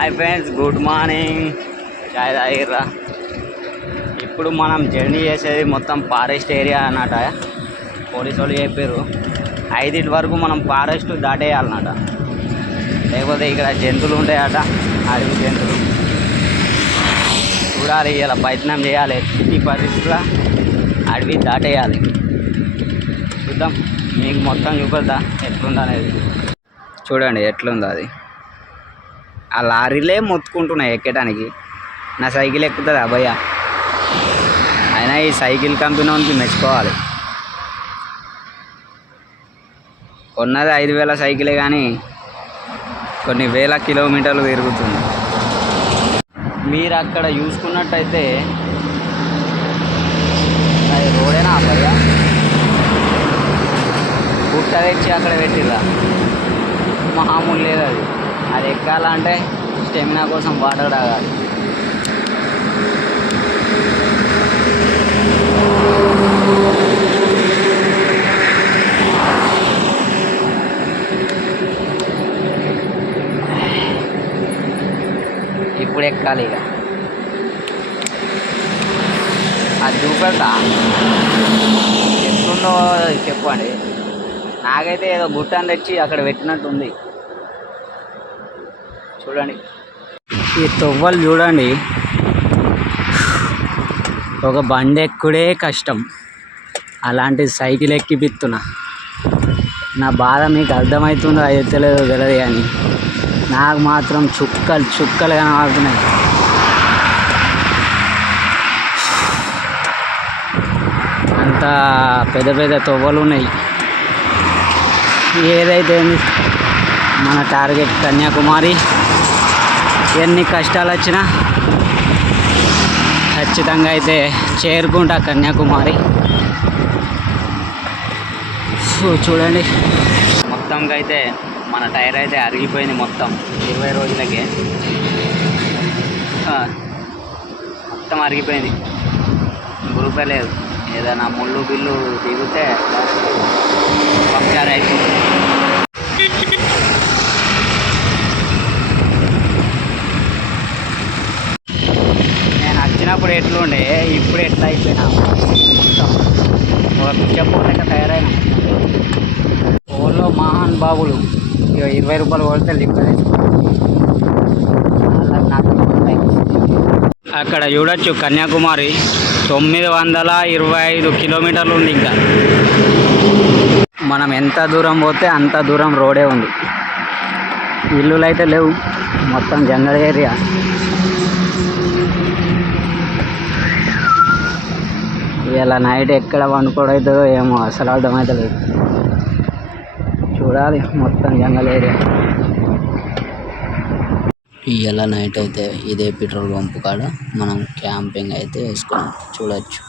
Hi friends, good morning. చాయ్ తాగిర్రా? ఇప్పుడు మనం జర్నీ చేసేది మొత్తం ఫారెస్ట్ ఏరియా అన్నట. పోలీసు వాళ్ళు చెప్పారు 5 వరకు మనం ఫారెస్ట్ దాటేయాలన్నట, లేకపోతే ఇక్కడ జంతువులు ఉంటాయట, అడవి జంతువులు చూడాలి. ఇలా ప్రయత్నం చేయాలి, ఎట్టి పరిస్థితుల అడవి దాటేయాలి. చూద్దాం, మీకు మొత్తం చూపెడతా ఎట్లుంది అనేది. చూడండి ఎట్లుందో అది. ఆ లారీలే మొత్తుకుంటున్నాయి ఎక్కడానికి. నా సైకిల్ ఎక్కుతుందా భయ్య? అయినా ఈ సైకిల్ కంపెనీ వానికి మెచ్చుకోవాలి. కొన్నది 5,000 సైకిలే కానీ కొన్ని వేల కిలోమీటర్లు తిరుగుతుంది. మీరు అక్కడ చూసుకున్నట్టయితే అది రోడేనా భయ్య? గుట్ట తెచ్చి అక్కడ పెట్టిర్రా, మామూలు లేదు అది. అది ఎక్కాలంటే స్టెమినా కోసం వాటర్ తాగాలి. ఇప్పుడు ఎక్కాలి ఇక. అది చూపెడతా ఎట్లుందో చెప్పండి. నాకైతే ఏదో గుట్టని తెచ్చి అక్కడ పెట్టినట్టుంది. చూడండి ఈ తొవ్వలు చూడండి. ఒక బండి ఎక్కుడే కష్టం, అలాంటి సైకిల్ ఎక్కిపిస్తున్నా. నా బాధ మీకు అర్థమవుతుందో తెలియదు కానీ నాకు మాత్రం చుక్కలు చుక్కలు కనబడుతున్నాయి. అంత పెద్ద పెద్ద తొవ్వలు ఉన్నాయి. ఏదైతే మన టార్గెట్ కన్యాకుమారి. ఎన్ని కష్టాలు వచ్చినా ఖచ్చితంగా అయితే చేరుకుంటా కన్యాకుమారి. చూడండి, మొత్తంగా అయితే మన టైర్ అయితే అరిగిపోయింది మొత్తం 20 రోజులకే. మొత్తం అరిగిపోయింది, గురుపే లేదు. ఏదైనా ముళ్ళు బిల్లు దిగితే పంక్చర్ అయిపోతుంది. నేను వచ్చినప్పుడు ఎట్లుండే, ఇప్పుడు ఎట్లా అయిపోయినా మొత్తం పిచ్చపోలేక తయారైనా. ఓన్లో మహాన్ బాబులు 20 రూపాయలు కొడితే లిఫ్ట్. అక్కడ చూడొచ్చు కన్యాకుమారి 925 కిలోమీటర్లు ఉంది. ఇంకా మనం ఎంత దూరం పోతే అంత దూరం రోడే ఉంది. ఇల్లులు అయితే లేవు, మొత్తం జంగల్ ఏరియా. ఇలా నైట్ ఎక్కడ వండుకోవడవుతుందో ఏమో అసలు అర్థమైతే లేదు. చూడాలి, మొత్తం జంగల్ ఏరియా. ఇలా నైట్ అయితే ఇదే పెట్రోల్ పంప్ కాడ మనం క్యాంపింగ్ అయితే వేసుకున్నాం. చూడొచ్చు.